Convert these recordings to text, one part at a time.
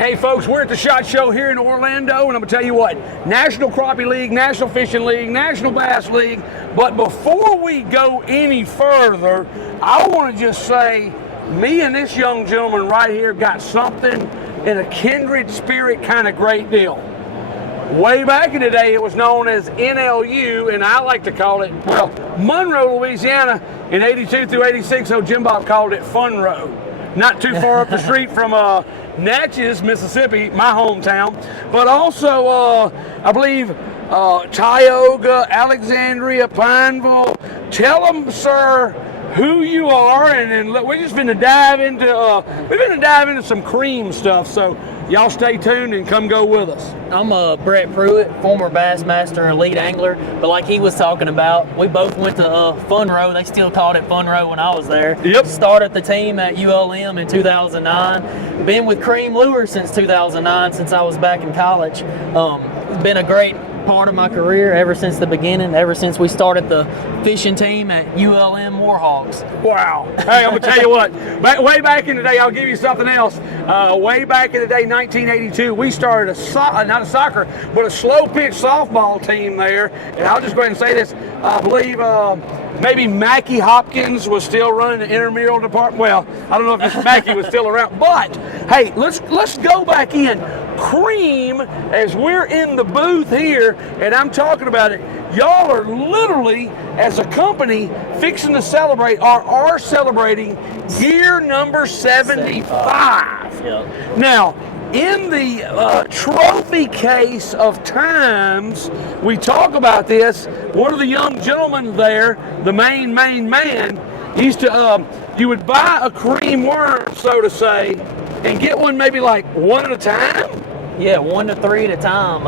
Hey, folks, we're at the SHOT Show here in Orlando, and I'm going to tell you what, National Crappie League, National Fishing League, National Bass League. But before we go any further, I want to just say, me and this young gentleman right here got something in a kindred spirit kind of great deal. Way back in the day, it was known as NLU, and I like to call it, well, Monroe, Louisiana, in 82 through 86, so Jim Bob called it Funroe. Not too far up the street from Natchez, Mississippi, my hometown, but also, I believe, Tioga, Alexandria, Pineville. Tell them, sir, who you are, and then we're just going to dive into some cream stuff. So y'all stay tuned and come go with us. I'm Brett Pruitt, former Bassmaster and lead angler, but like he was talking about, we both went to Funroe. They still called it Funroe when I was there. Yep. Started the team at ULM in 2009. Been with Creme Lure since 2009, since I was back in college. It's been a great part of my career ever since the beginning, ever since we started the fishing team at ULM Warhawks. Wow. Hey, I'm going to tell you what, way back in the day, I'll give you something else. Way back in the day, 1982, we started not a soccer, but a slow pitch softball team there. And I'll just go ahead and say this. I believe maybe Mackie Hopkins was still running the intramural department. Well, I don't know if Mr. Mackie was still around, but hey, let's go back in. Cream, as we're in the booth here, and I'm talking about it, y'all are literally, as a company, fixing to celebrate, or are celebrating, year number 75. Yep. Now, in the trophy case of times, we talk about this. One of the young gentlemen there, the main man, used to, you would buy a cream worm, so to say, and get one maybe like one at a time? Yeah, 1 to 3 at a time.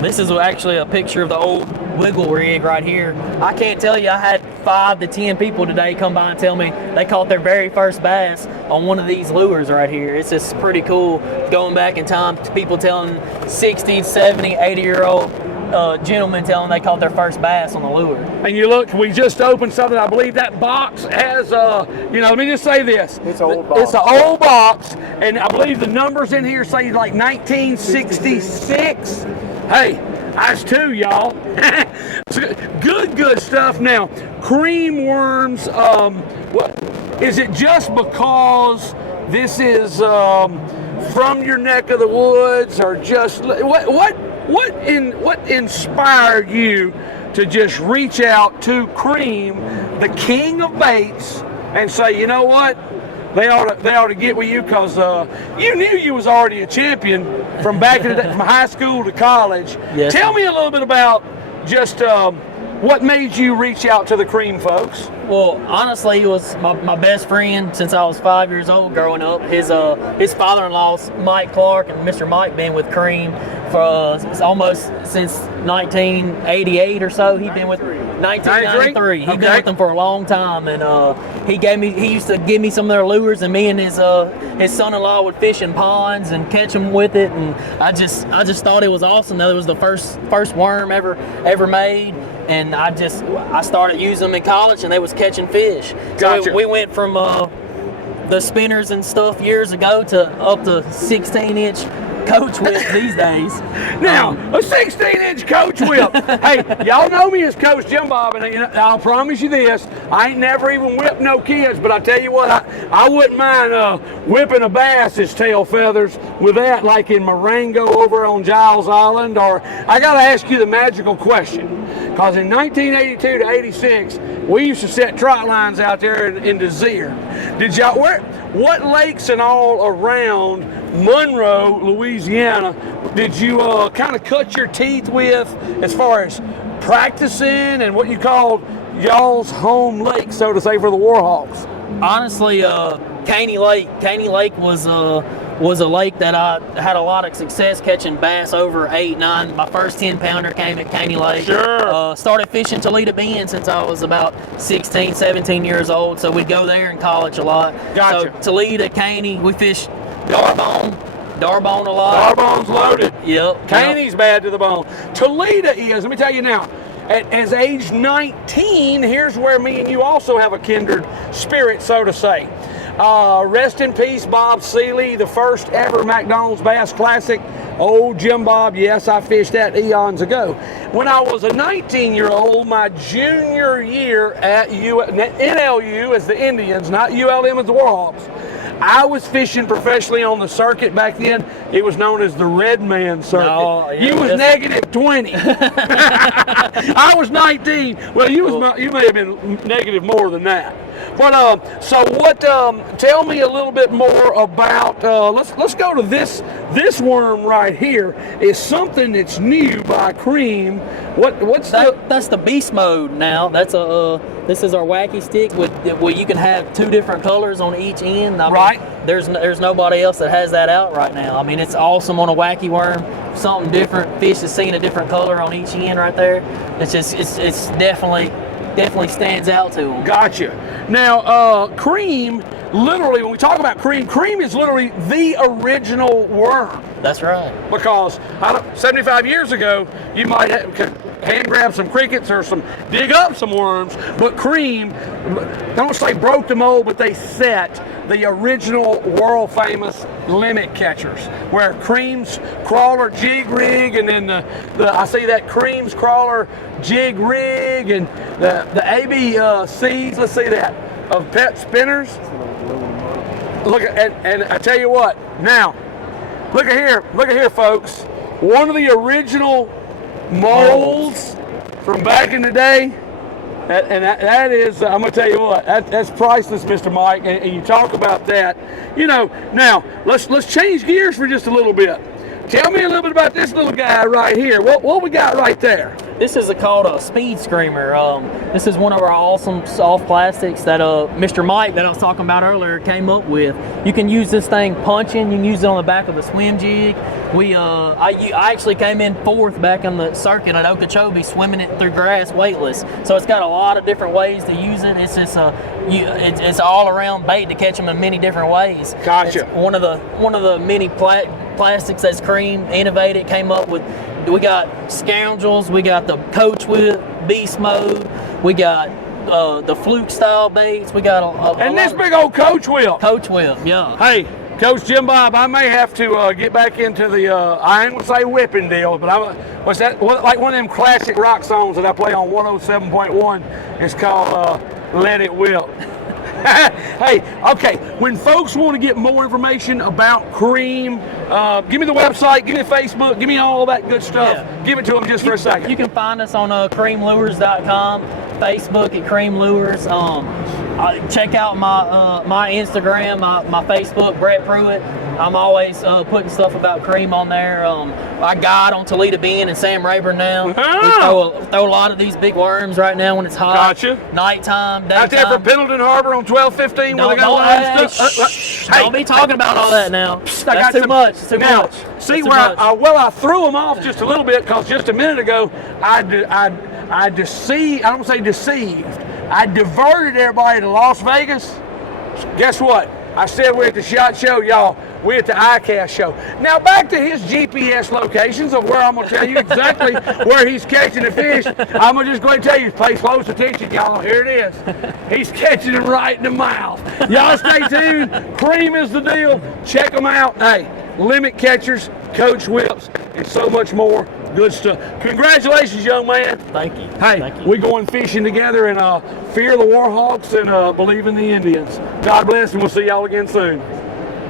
This is actually a picture of the old wiggle rig right here. I can't tell you, I had 5 to 10 people today come by and tell me they caught their very first bass on one of these lures right here. It's just pretty cool going back in time to people telling 60, 70, 80-year-old gentlemen telling they caught their first bass on the lure. And you look, we just opened something. I believe that box has, let me just say this. It's an old box. It's an old box, and I believe the numbers in here say like 1966. Hey, that's 2, y'all. Good stuff. Now, cream worms, what is it just because this is from your neck of the woods, or just what inspired you to just reach out to Cream, the king of baits, and say, you know what, they ought to get with you, because you knew you was already a champion from back in the day, from high school to college. Yes. Tell me a little bit about just what made you reach out to the Cream folks? Well, honestly, he was my best friend since I was 5 years old growing up. His father-in-law's Mike Clark, and Mr. Mike been with Cream for almost since 1988 or so. He'd been with 1993. He'd been with them for a long time, and he used to give me some of their lures, and me and his son-in-law would fish in ponds and catch them with it, and I just thought it was awesome. That it was the first worm ever made. And I started using them in college, and they was catching fish. Gotcha. So we went from the spinners and stuff years ago to up to 16-inch coach whip these days. Now, a 16-inch coach whip. Hey, y'all know me as Coach Jim Bob, and I'll promise you this, I ain't never even whipped no kids, but I tell you what, I wouldn't mind whipping a bass's tail feathers with that, like in Marengo over on Giles Island. Or I got to ask you the magical question, because in 1982 to 86, we used to set trot lines out there in Desire. Did y'all, what lakes and all around Monroe, Louisiana, did you kind of cut your teeth with as far as practicing and what you called y'all's home lake, so to say, for the Warhawks? Honestly, Caney Lake was a lake that I had a lot of success catching bass over 8, 9. My first 10-pounder came at Caney Lake. Sure. Started fishing Toledo Bend since I was about 16, 17 years old, so we'd go there in college a lot. Gotcha. So Toledo, Caney, we fished Darbone a lot. Darbone's loaded. Yep. Caney's bad to the bone. Toledo is, let me tell you now, as age 19, here's where me and you also have a kindred spirit, so to say. Rest in peace, Bob Seeley, the first ever McDonald's Bass Classic. Old Jim Bob, yes, I fished that eons ago. When I was a 19-year-old, my junior year at NLU as the Indians, not ULM as the Warhawks, I was fishing professionally on the circuit back then. It was known as the Red Man Circuit. No, yeah, you was negative 20. I was 19. Well, you may have been negative more than that. But so what? Tell me a little bit more about. Let's go to this. This worm right here is something that's new by Creme. What's that's the beast mode now. That's this is our wacky stick where you can have 2 different colors on each end. I mean, there's nobody else that has that out right now. I mean, it's awesome on a wacky worm. Something different. Fish is seeing a different color on each end right there. It's just it's definitely stands out to them. Gotcha. Now, Creme, literally, when we talk about Creme is literally the original worm. That's right. Because 75 years ago, you might hand grab some crickets or dig up some worms, but Creme, don't say broke the mold, but they set the original world famous limit catchers, where Creme's crawler jig rig, and then I see that Creme's crawler jig rig, and the ABCs, let's see that, of pet spinners. Look at, and I tell you what, now, look at here, folks. One of the original molds from back in the day, that is, I'm going to tell you what, that's priceless, Mr. Mike, and you talk about that. You know, now, let's change gears for just a little bit. Tell me a little bit about this little guy right here. What we got right there? This is called a speed screamer. This is one of our awesome soft plastics that Mr. Mike that I was talking about earlier came up with. You can use this thing punching. You can use it on the back of the swim jig. I actually came in 4th back in the circuit at Okeechobee swimming it through grass weightless. So it's got a lot of different ways to use it. It's just it's all around bait to catch them in many different ways. Gotcha. It's one of the many plastics that's Creme innovated, came up with. We got Scoundrels, we got the Coach Whip, Beast Mode, we got the Fluke style baits, we got and this big old Coach Whip. Coach Whip, yeah. Hey, Coach Jim Bob, I may have to get back into the, I ain't gonna say whipping deal, but what's that? Like one of them classic rock songs that I play on 107.1. It's called Let It Whip. Hey, okay, when folks want to get more information about Creme, give me the website, give me Facebook, give me all that good stuff. Yeah. Give it to them just for a second. You can find us on cremelures.com, Facebook at Creme Lures. Check out my Instagram, my Facebook, Brett Pruitt. I'm always putting stuff about Creme on there. I guide on Toledo Bend and Sam Rayburn now. We throw a lot of these big worms right now when it's hot. Gotcha. Nighttime, daytime. Out there for Pendleton Harbor on 1215 where they got a stuff. Don't be talking about all that now. That's too much. Too much. See where I threw them off just a little bit because just a minute ago I deceived. I don't say deceived. I diverted everybody to Las Vegas. Guess what? I said we're at the SHOT Show, y'all. We're at the ICAST show. Now back to his GPS locations of where I'm going to tell you exactly where he's catching the fish. I'm going to just go ahead and tell you, pay close attention, y'all. Here it is. He's catching them right in the mouth. Y'all stay tuned. Creme is the deal. Check them out. Hey, limit catchers, Coach Whips, and so much more good stuff. Congratulations, young man. Thank you. Hey, Thank you. we going fishing together and fear the Warhawks and believe in the Indians. God bless, and we'll see y'all again soon.